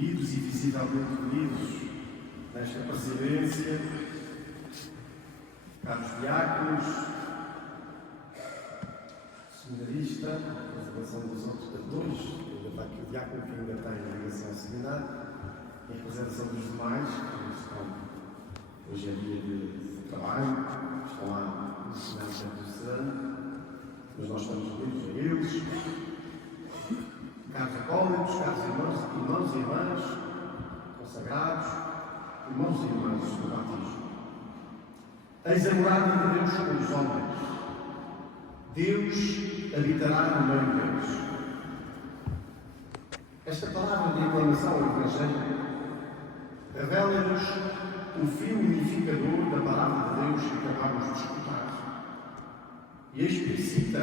escolhidos e visivelmente unidos nesta presidência, caros diáconos, seminarista, a representação dos outros cantores, ainda está aqui o diácono que ainda tem ligação ao seminário, e a representação dos demais, que estão, hoje é dia de trabalho, estão lá no seminário do Serano, mas nós estamos unidos a eles. Caros acólitos, caros irmãos e irmãs, consagrados, irmãos e irmãs do batismo. Eis a morada de Deus com os homens. Deus habitará no meio deles. Esta palavra de aclamação ao Evangelho revela-nos o fio unificador da palavra de Deus que acabamos de escutar e explicita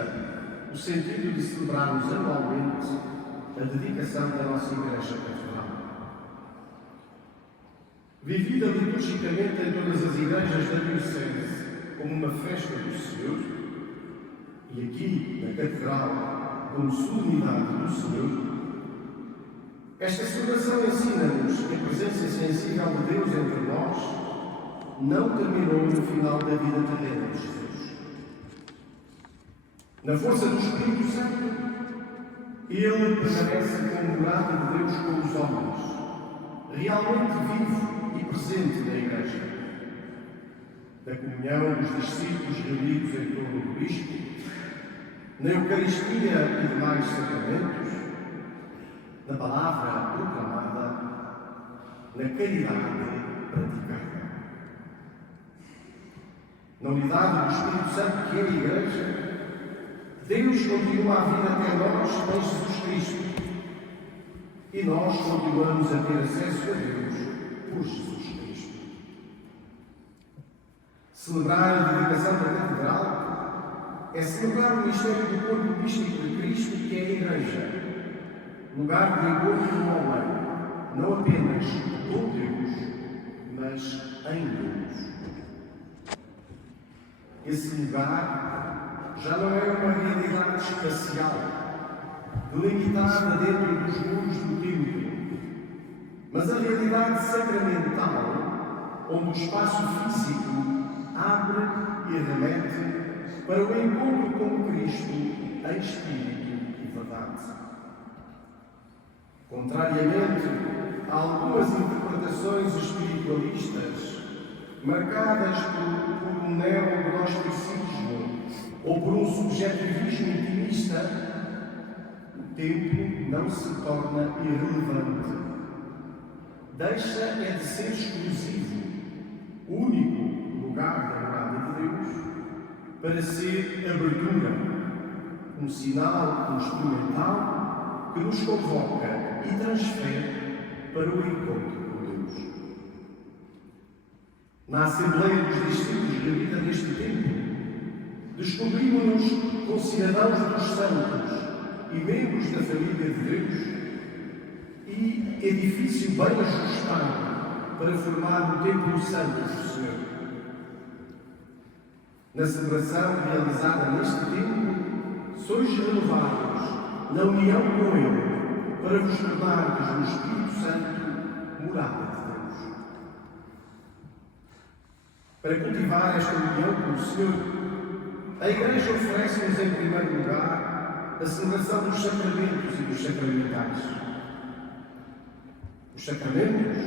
o sentido de celebrarmos anualmente a dedicação da nossa Igreja Catedral. Vivida liturgicamente em todas as igrejas da Diocese como uma festa do Senhor, e aqui na Catedral como solenidade do Senhor, esta celebração ensina-nos que a presença sensível de Deus entre nós não terminou no final da vida terrena de Jesus. Na força do Espírito Santo, Ele permanece como morada de Deus com os homens, realmente vivo e presente na Igreja. Da comunhão dos discípulos reunidos em torno do Bispo, na Eucaristia e demais sacramentos, na palavra proclamada, na caridade praticada. Na unidade do Espírito Santo que é a Igreja, Deus continua a vir até nós em Jesus Cristo e nós continuamos a ter acesso a Deus por Jesus Cristo. Celebrar a dedicação da Catedral é celebrar o mistério do corpo místico de Cristo que é a Igreja, lugar de encontro do homem, não apenas com Deus, mas em Deus. Esse lugar já não é uma realidade espacial, delimitada dentro dos muros do templo, mas a realidade sacramental, onde o espaço físico abre e remete para o encontro com Cristo em espírito e verdade. Contrariamente a algumas interpretações espiritualistas marcadas por um neognosticismo ou por um subjetivismo intimista, o templo não se torna irrelevante. Deixa de ser exclusivo, único lugar da morada de Deus, para ser abertura, um sinal instrumental que nos convoca e transfere para o encontro com Deus. Na Assembleia dos Discípulos reunida neste templo, descobrimos-nos concidadãos dos santos e membros da família de Deus e edifício bem ajustado para formar o Templo Santo do Senhor. Na celebração realizada neste templo, sois renovados na união com Ele para vos tornardes no Espírito Santo morada de Deus. Para cultivar esta união com o Senhor, a Igreja oferece-nos, em primeiro lugar, a celebração dos sacramentos e dos sacramentais. Os sacramentos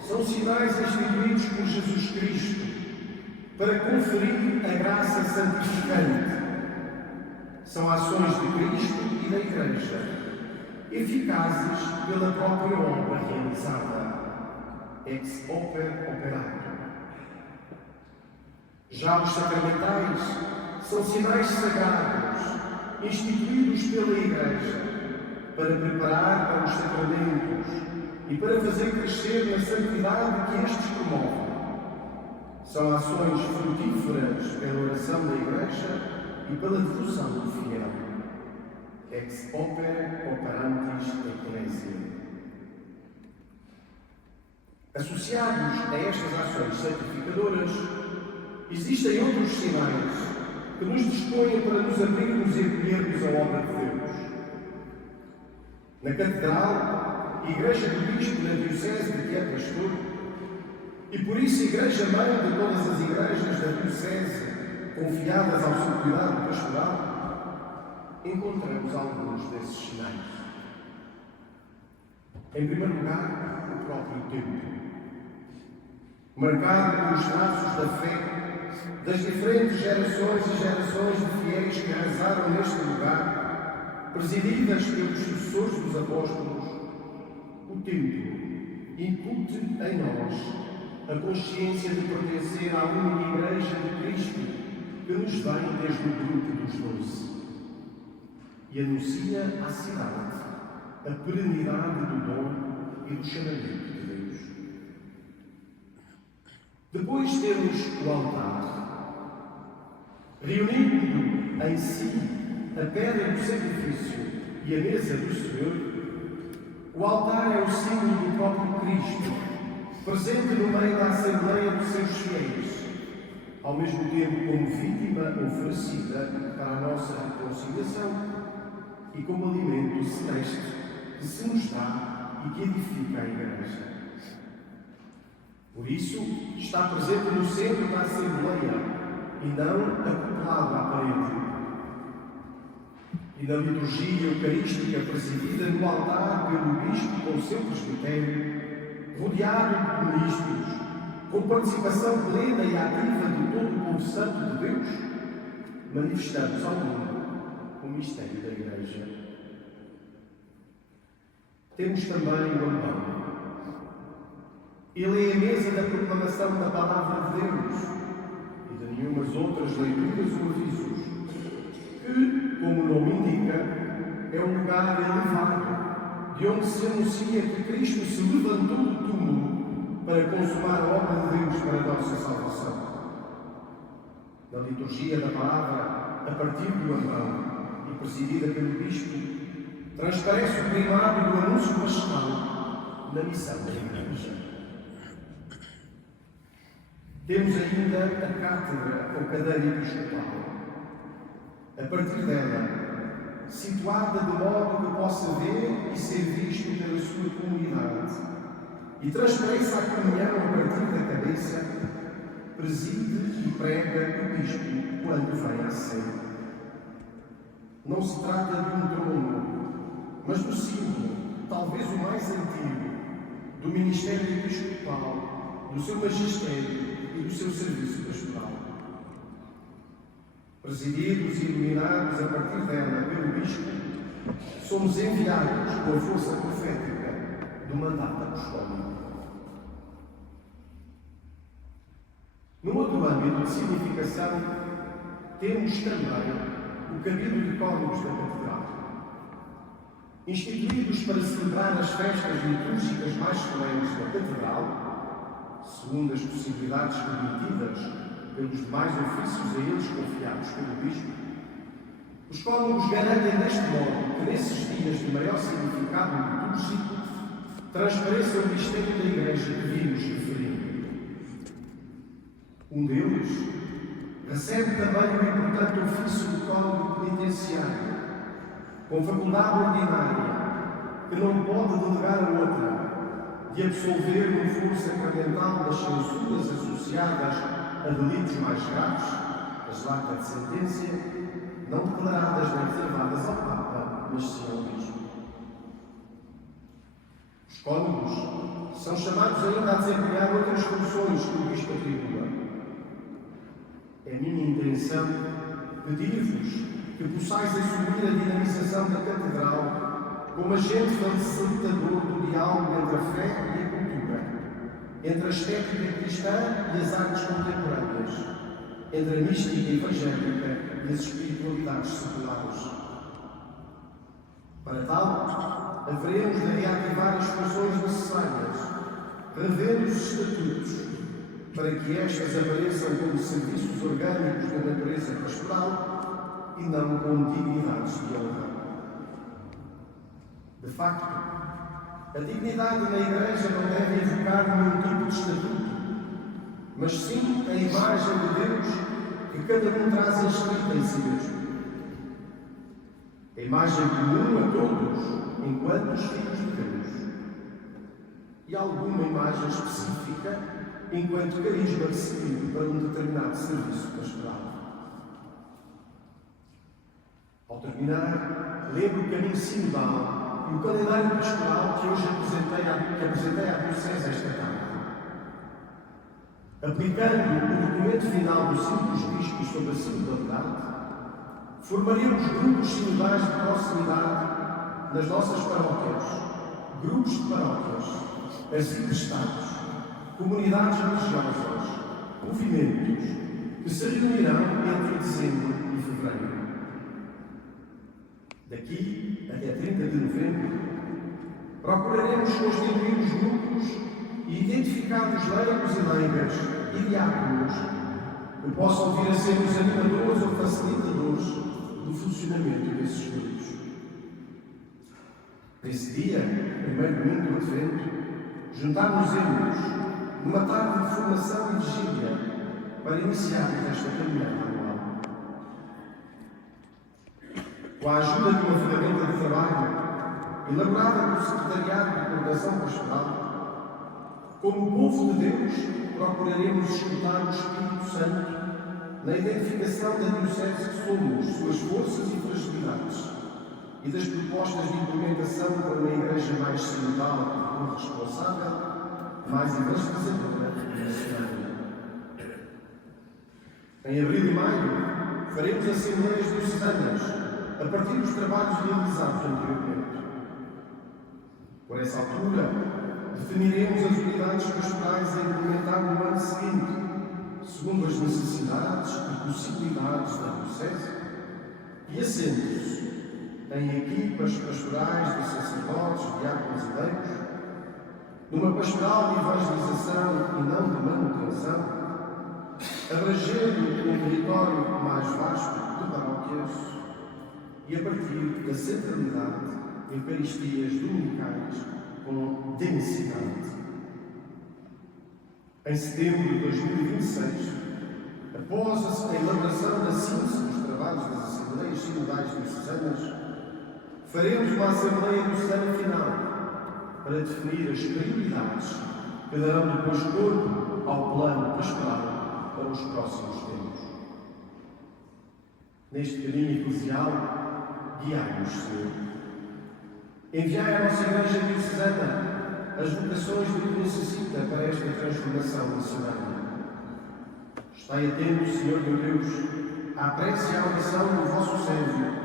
são sinais instituídos por Jesus Cristo para conferir a graça santificante. São ações de Cristo e da Igreja, eficazes pela própria obra realizada, ex opere operato. Já os sacramentais são sinais sagrados, instituídos pela Igreja, para preparar para os sacramentos e para fazer crescer na santidade que estes promovem. São ações frutíferas pela oração da Igreja e pela devoção do fiel. Ex opere operantis ecclesia. Associados a estas ações santificadoras, existem outros sinais que nos dispõem para nos abrirmos e acolhermos a obra de Deus. Na Catedral, igreja do bispo na diocese de que é pastor, e por isso igreja-mãe de todas as igrejas da diocese confiadas ao seu cuidado pastoral, encontramos alguns desses sinais. Em primeiro lugar, o próprio templo, marcado pelos traços da fé das diferentes gerações e gerações de fiéis que rezaram neste lugar, presididas pelos sucessores dos apóstolos. O templo incute em nós a consciência de pertencer à única Igreja de Cristo que nos vem desde o grupo dos 12 e anuncia à cidade a perenidade do dom e do chamamento de Deus. Depois temos o altar, reunindo em si a pedra do sacrifício e a mesa do Senhor. O altar é o símbolo do próprio Cristo, presente no meio da Assembleia dos seus fiéis, ao mesmo tempo como vítima oferecida para a nossa reconciliação e como alimento celeste que se nos dá e que edifica a Igreja. Por isso, está presente no centro da Assembleia e não acoplado à parede. E na liturgia eucarística presidida no altar pelo bispo com o seu presbitério, rodeado de ministros, com participação plena e ativa de todo o povo santo de Deus, manifestamos ao mundo o mistério da Igreja. Temos também o ambão. Ele é a mesa da proclamação da Palavra de Deus e de nenhumas outras leituras ou avisos, que, como o nome indica, é um lugar elevado, de onde se anuncia que Cristo se levantou do túmulo para consumar a obra de Deus para a nossa salvação. Na liturgia da Palavra, a partir do ambão e presidida pelo Bispo, transparece o primado do anúncio pascal na missão da Igreja. Temos ainda a cátedra ou cadeira episcopal. A partir dela, situada de modo que possa ver e ser visto pela sua comunidade, e transparece a comunhão a partir da cabeça, preside e prega o bispo quando vem à ceia. Não se trata de um trono, mas do símbolo, talvez o mais antigo, do ministério episcopal, do seu magistério e do seu serviço pastoral. Presididos e iluminados a partir dela pelo Bispo, somos enviados com a força profética do mandato apostólico. No outro âmbito de significação, temos também o cabildo de cônegos da Catedral. Instituídos para celebrar as festas litúrgicas mais solenes da Catedral, segundo as possibilidades permitidas pelos demais ofícios a eles confiados pelo Bispo, os cônegos garantem deste modo que nesses dias de maior significado litúrgico transpareça o mistério da Igreja que vimos referindo. Um deles recebe também o importante ofício de cônego penitenciário, com faculdade ordinária, que não pode delegar a outra, de absolver no foro sacramental das censuras associadas a delitos mais graves, as lacta de sentença, não declaradas nem reservadas ao Papa, mas sim ao Bispo. Os cônegos são chamados ainda a desempenhar outras funções que o Bispo atribua. É minha intenção pedir-vos que possais assumir a dinamização da Catedral como agente facilitador do diálogo entre a fé e a cultura, entre a estética cristã e as artes contemporâneas, entre a mística evangélica e as espiritualidades seculares. Para tal, haveremos de reativar as funções necessárias, revendo os estatutos, para que estas apareçam como serviços orgânicos da natureza pastoral e não como dignidades de honra. De facto, a dignidade na Igreja não deve evocar nenhum tipo de estatuto, mas sim a imagem de Deus que cada um traz inscrita em si mesmo. A imagem comum a todos, enquanto os filhos de Deus. e alguma imagem específica enquanto carisma recebido para um determinado serviço pastoral. Ao terminar, lembro o caminho sinodal e o calendário pastoral que hoje apresentei à Diocese esta tarde. Aplicando o documento final do Sínodo dos Bispos sobre a sinodalidade, formaremos grupos sinodais de proximidade nas nossas paróquias, grupos de paróquias, arciprestados, comunidades religiosas, movimentos, que se reunirão entre dezembro e fevereiro. Daqui até 30 de novembro, procuraremos constituir os grupos e identificar os leigos e leigas e diáconos que possam vir a ser os animadores ou facilitadores do funcionamento desses grupos. Nesse dia, primeiro domingo do Advento, juntar-nos-emos numa tarde de formação e vigília para iniciarmos esta caminhada anual. Com a ajuda de uma ferramenta de trabalho elaborada pelo Secretariado de Coordenação Pastoral, como povo de Deus, procuraremos escutar o Espírito Santo na identificação da Diocese que somos, suas forças e fragilidades, e das propostas de implementação para uma Igreja mais sinodal e responsável, mais evangelizadora e missionária. Em abril e maio, faremos assembleias diocesanas a partir dos trabalhos realizados anteriormente. Por essa altura, definiremos as unidades pastorais a implementar no ano seguinte, segundo as necessidades e possibilidades da Diocese, e assentos em equipas pastorais de sacerdotes, diáconos e leigos, numa pastoral de evangelização e não de manutenção, abrangendo um território mais vasto de paróquias e a partir da centralidade, eucaristias dominicais com densidade. Em setembro de 2026, após a elaboração da síntese dos trabalhos das Assembleias Sinodais Diocesanas, faremos uma Assembleia Diocesana final para definir as prioridades que darão depois corpo ao plano pastoral para os próximos tempos. Neste caminho eclesial, guiai-nos, Senhor. Enviai à nossa Igreja Diocesana as vocações de que necessita para esta transformação missionária. Estai atento, Senhor meu Deus, à prece e à oração do vosso servo.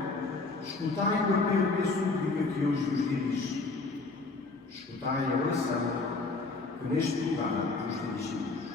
Escutai o apelo e a súplica que hoje vos dirige. Escutai a oração que neste lugar vos dirigimos.